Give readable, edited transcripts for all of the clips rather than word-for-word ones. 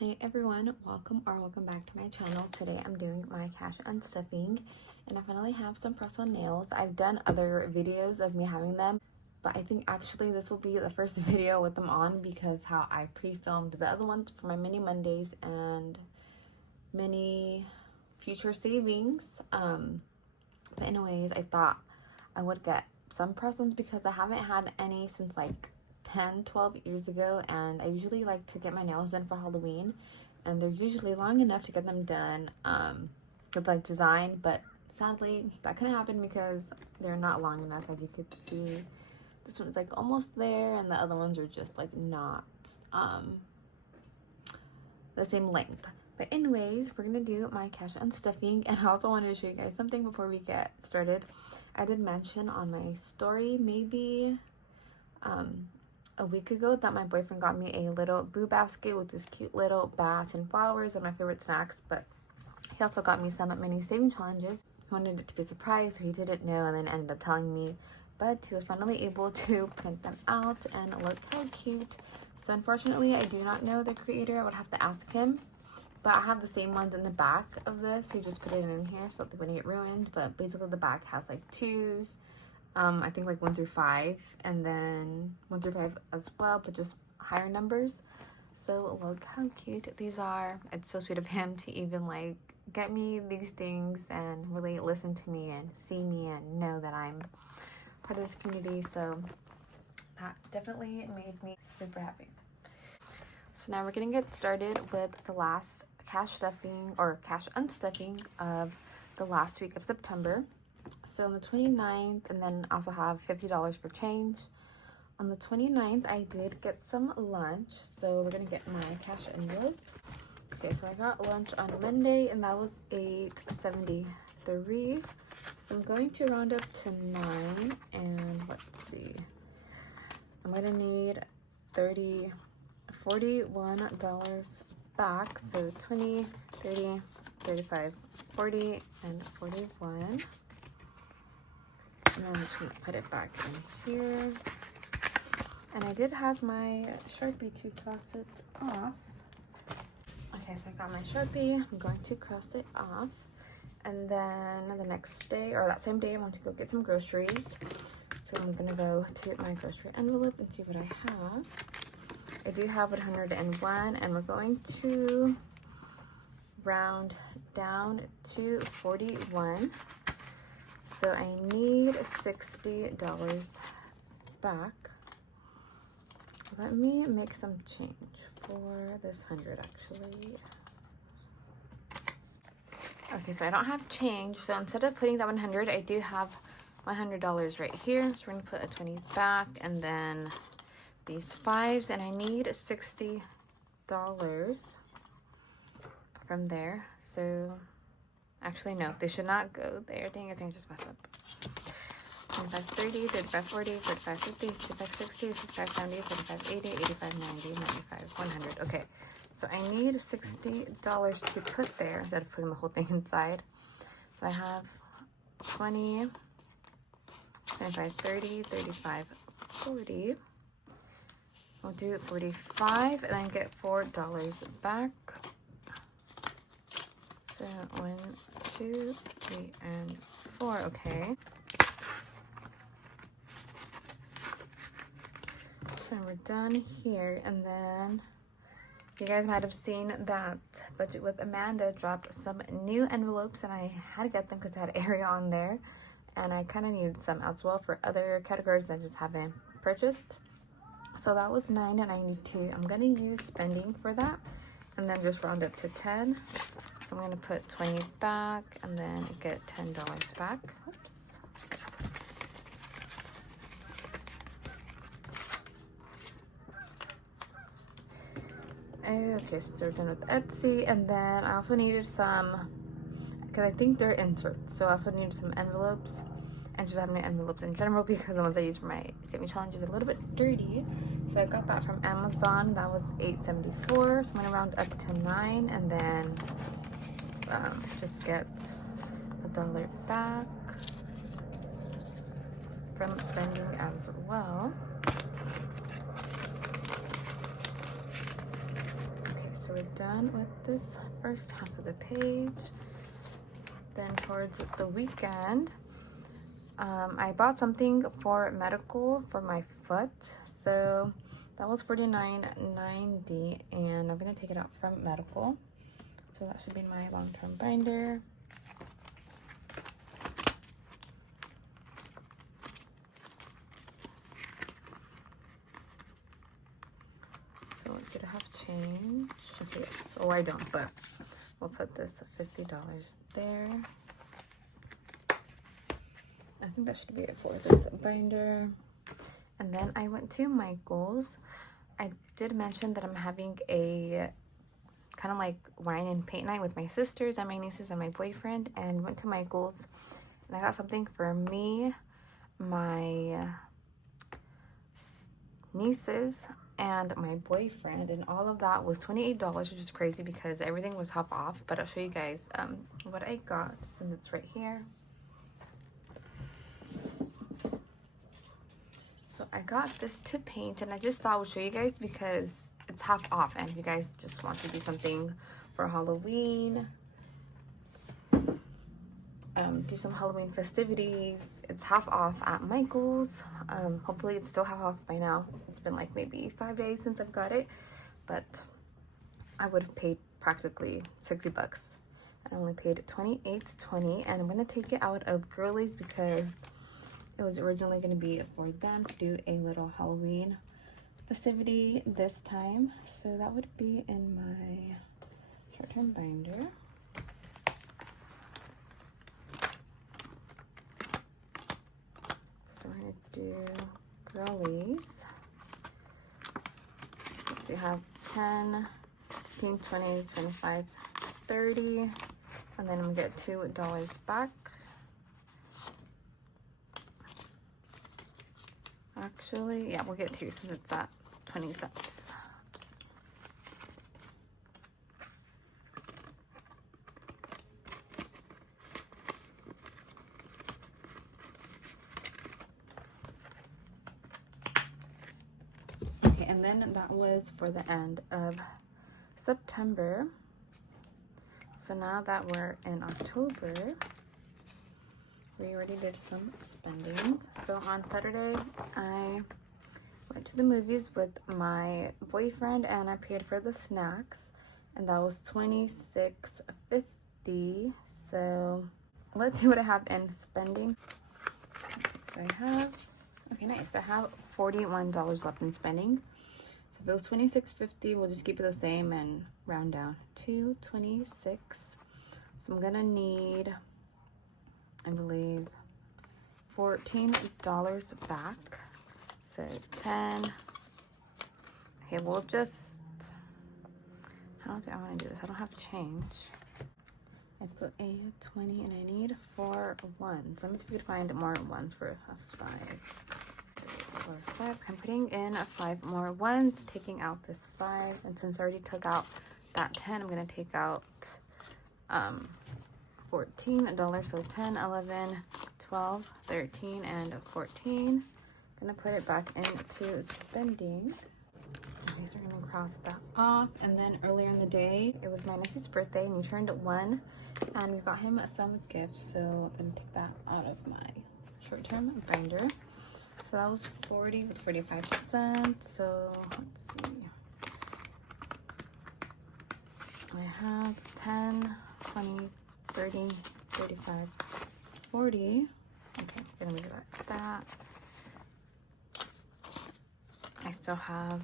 Hey everyone, welcome back to my channel. Today I'm doing my cash unstuffing and I finally have some press-on nails. I've done other videos of me having them, but I think actually this will be the first video with them on because how I pre-filmed the other ones for my mini Mondays and mini future savings. But anyways, I thought I would get some press-ons because I haven't had any since like 10-12 years ago, and I usually like to get my nails done for Halloween, and they're usually long enough to get them done with like design, but sadly that couldn't happen because they're not long enough. As you could see, this one's like almost there and the other ones are just like not the same length. But anyways, we're gonna do my cash unstuffing, and I also wanted to show you guys something before we get started. I did mention on my story maybe a week ago that my boyfriend got me a little boo basket with this cute little bats and flowers and my favorite snacks, but he also got me some mini saving challenges. He wanted it to be a surprise, so he didn't know and then ended up telling me, but he was finally able to print them out and look how cute. So unfortunately I do not know the creator. I would have to ask him, but I have the same ones in the back of this. He just put it in here so that they wouldn't get ruined. But basically the back has like 2s, I think like 1 through 5, and then 1 through 5 as well, but just higher numbers. So look how cute these are. It's so sweet of him to even like get me these things and really listen to me and see me and know that I'm part of this community. So that definitely made me super happy. So now we're gonna get started with the last cash stuffing or cash unstuffing of the last week of September. So on the 29th, and then also have $50 for change. On the 29th, I did get some lunch, so we're gonna get my cash envelopes. Okay, so I got lunch on Monday, and that was $8.73. So I'm going to round up to 9, and let's see. I'm gonna need $41 back, so 20, 30, 35, 40, and 41. And then I'm just gonna put it back in here. And I did have my Sharpie to cross it off. Okay, so I got my Sharpie. I'm going to cross it off. And then the next day, or that same day, I want to go get some groceries. So I'm gonna go to my grocery envelope and see what I have. I do have 101, and we're going to round down to 41. So I need $60 back. Let me make some change for this 100 actually. Okay, so I don't have change. So instead of putting that 100, I do have $100 right here. So we're gonna put a 20 back, and then these 5s, and I need $60 from there. So actually, no, they should not go there. Dang, I think I just messed up. 25, 30, 35, 40, 45, 50, 55, 60, 65, 70, 75, 80, 85, 90, 95, 100. Okay, so I need $60 to put there instead of putting the whole thing inside. So I have 20, 25, 30, 35, 40. We'll do 45 and then get $4 back. So 1, 2, 3, and 4. Okay. So we're done here, and then you guys might have seen that Budget with Amanda dropped some new envelopes, and I had to get them because I had area on there, and I kind of needed some as well for other categories that I just haven't purchased. So that was $9.92. I'm gonna use spending for that, and then just round up to 10. So I'm gonna put 20 back and then get $10 back. Oops. Okay, so we're done with Etsy, and then I also needed some, because I think they're inserts, so I also needed some envelopes, and just having my envelopes in general because the ones I use for my saving challenge is a little bit dirty. So I got that from Amazon. That was $8.74. So I'm gonna round up to 9, and then just get $1 back from spending as well. Okay, so we're done with this first half of the page. Then towards the weekend, I bought something for medical for my foot. So that was $49.90, and I'm gonna take it out from medical. So that should be my long-term binder. So let's see, to have change. Okay, yes. Oh, I don't, but we'll put this $50 there. I think that should be it for this binder. And then I went to Michael's. I did mention that I'm having a kind of like wine and paint night with my sisters and my nieces and my boyfriend, and went to Michael's, and I got something for me, my nieces, and my boyfriend, and all of that was $28, which is crazy because everything was half off. But I'll show you guys what I got, since it's right here. So I got this to paint, and I just thought I would show you guys because it's half off, and if you guys just want to do something for Halloween, do some Halloween festivities, it's half off at Michael's. Hopefully it's still half off by now. It's been like maybe 5 days since I've got it, but I would have paid practically 60 bucks. I only paid $28.20, and I'm gonna take it out of Girlies because it was originally gonna be for them to do a little Halloween festivity this time. So that would be in my short-term binder. So we're gonna do Girlies. Let's see, I have 10, 15, 20, 25, 30, and then I'm gonna get $2 back. Actually, yeah, we'll get 2 since it's at 20 cents. Okay, and then that was for the end of September. So now that we're in October, we already did some spending. So on Saturday, I went to the movies with my boyfriend, and I paid for the snacks, and that was $26.50. So let's see what I have in spending. So I have, okay, nice. I have $41 left in spending. So if it was $26.50, we'll just keep it the same and round down to $26. So I'm gonna need, I believe, $14 back. So 10. Okay, we'll just, how do I want to do this? I don't have change. I put a 20, and I need 4 ones. Let me see if we can find more ones for a 5. 4, 5. I'm putting in 5 more ones, taking out this 5. And since I already took out that 10, I'm going to take out $14. So 10, 11, 12, 13, and 14. I'm gonna put it back into spending. Okay, so we're gonna cross that off. And then earlier in the day, it was my nephew's birthday, and he turned 1, and we got him some gifts. So I'm gonna take that out of my short-term binder. So that was 40 with 45 cents. So let's see. I have 10, 20, 30, 35, 40. Okay, I'm gonna leave it like that. I still have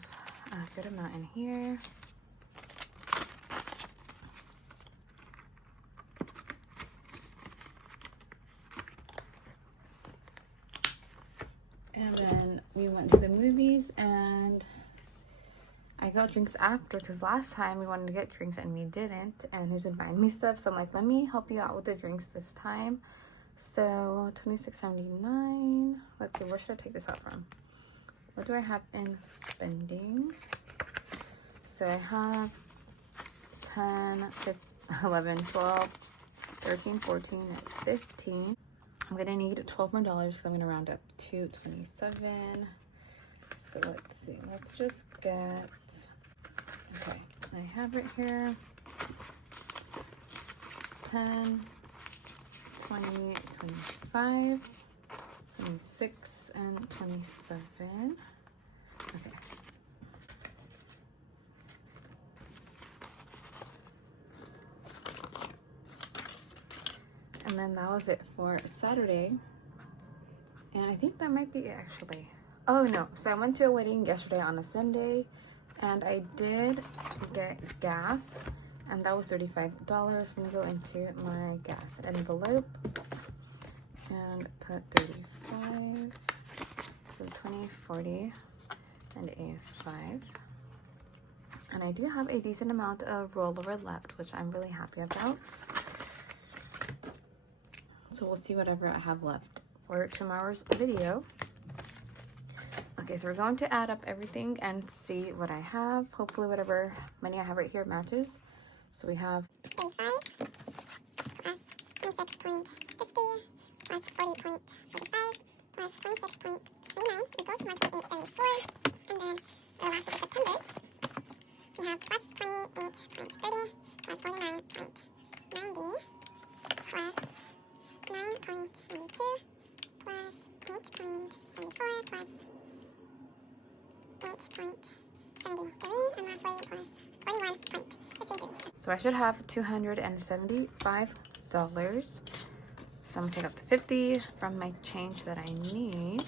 a good amount in here. And then we went to the movies, and I got drinks after because last time we wanted to get drinks and we didn't, and he didn't buying me stuff. So I'm like, let me help you out with the drinks this time. So $26.79. Let's see, where should I take this out from? What do I have in spending? So I have 10, 15, 11, 12, 13, 14, and 15. I'm gonna need $12 more, so I'm gonna round up to 27. So let's see, let's just get, okay, I have right here 10, 20, 25, 26, and 27. Okay. And then that was it for Saturday. And I think that might be it actually. Oh no, so I went to a wedding yesterday on a Sunday, and I did get gas, and that was $35. I'm gonna go into my gas envelope and put 35, so 20, 40, and a 5. And I do have a decent amount of rollover left, which I'm really happy about. So we'll see whatever I have left for tomorrow's video. Okay, so we're going to add up everything and see what I have. Hopefully whatever money I have right here matches. So we have 35 plus 26.50 plus 40.45 plus 26.29 equals 1.874. And then the last week of September, we have plus 28.30 plus 49.90 plus 9.92 plus 8.74 plus 8.73 and lastly plus 41.53. So I should have $275. So I'm gonna take out the 50 from my change that I need.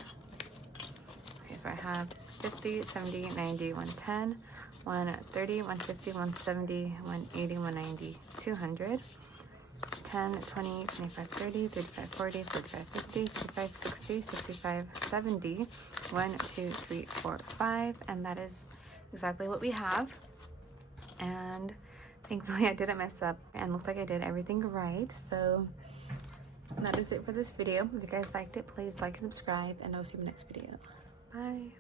Okay, so I have 50, 70, 90, 110, 130, 150, 170, 180, 190, 200. 10, 20, 25, 30, 35, 40, 45, 50, 55, 60, 65, 70, 1, 2, 3, 4, 5, and that is exactly what we have. And thankfully I didn't mess up and looked like I did everything right. So that is it for this video. If you guys liked it, please like and subscribe, and I'll see you in the next video. Bye.